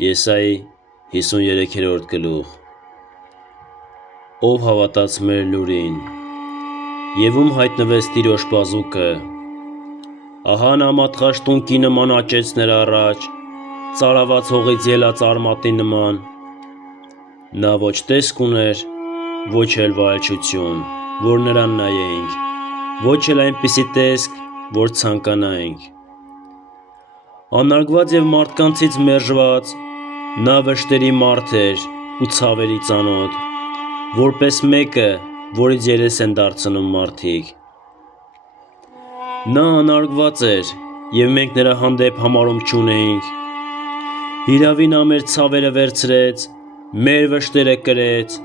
Եսայի 53-րդ գլուխ Ով հավատաց մեր լուրին, և ում հայտնվեց Տիրոջ բազուկը, ահա նա մատղաշտուն կի նման աճեց նրա առաջ, ծարաված հողից ելած արմատի նման, նա ոչ տեսք ուներ, ոչ էլ վայելչություն, որ նրան նայեինք, ոչ էլ այնպիսի տեսք, որ ցանկանայինք, անարգված և մարդկանցից մերժված, նա վշտերի մարդ էր ու ցավերի ծանոթ, որպես մեկը, որից երես են դարձնում մարդիկ, նա անարգված էր, և մենք նրա հանդեպ համարում չունեինք, հիրավի նա մեր ցավերը վերցրեց, մեր վշտերը կրեց,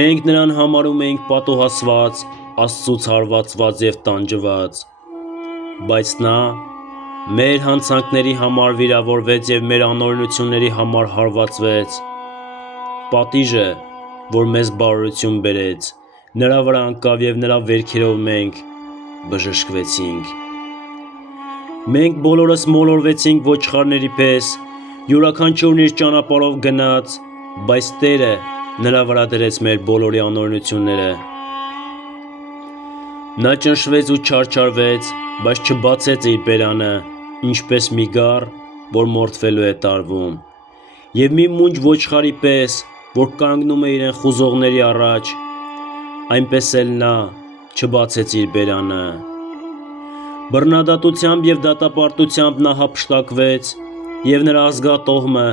մենք նրան համարում էինք պատոհասված, Աստծուց հարվածված և տանջված, բայց նա մեր հանցանքների համար վիրավորվեց և մեր անօրենությունների համար հարվածվեց, պատիժը, որ մեզ բարօրություն բերեց, նրա վրա ընկավ և նրա վերքերով մենք բժշկվեցինք, մենք բոլորս մոլորվեցինք ոչխարների պես, յուրաքանչյուրն իր ճանապարհով գնաց, բայց Տերը նրա վրա դրեց մեր բոլորի անօրենությունները, նա ճնշվեց ու չարչարվեց, բայց չբացեց իր բերանը, ինչպես մի գառ, որ մորթվելու է տարվում, և մի մունջ ոչխարի պես, որ կանգնում է իրեն խուզողների առաջ, այնպես էլ նա չբացեց իր բերանը, բռնադատությամբ և դատապարտությամբ նա հափշտակվեց, և նրա ազգատոհմը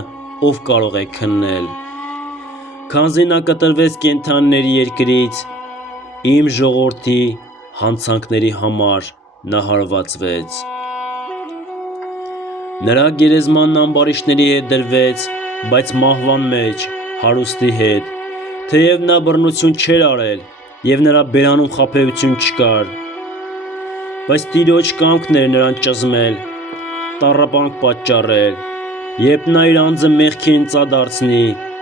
ով կարող է քննել, քանզի նա կտրվեց կենդանիների երկրից, իմ ժողովրդի հանցանքների համար նա հարվածվեց, նրա գերեզմանն ամբարիշտների հետ դրվեց, բայց մահվան մեջ հարուստի հետ, թեև նա բռնություն չէր արել, և նրա բերանում խաբեություն չկար, բայց Տիրոջ կամքն էր նրան ճզմել, տառապանք պատճառել, երբ նա իր անձը մեղքի ընծա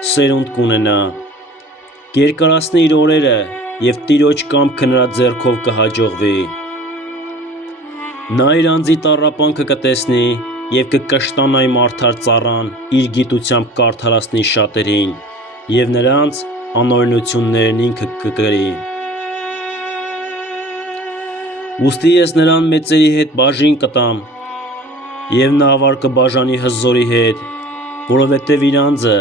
սերունդ կունենա, կերկարացնի իր օրերը, և Տիրոջ կամքը նրա ձեռքով կհաջողվի, նա իր անձի տառապանքը կտեսնի և կկշտանա իմ արդար ծառան իր գիտությամբ կարդարացնի շատերին և նրանց անօրենություններն ինքը կկրի, ուստի ես նրան մեծերի հետ բաժին կտամ, և նա ավար կբաժանի հզորի հետ, որովհետև իր անձը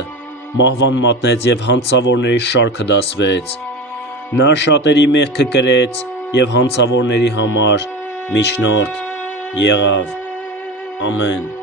մահվան մատնեց և հանցավորների շարքը դասվեց, նա շատերի մեղքը կրեց և հանցավորների համար միջնորդ եղավ, ամեն։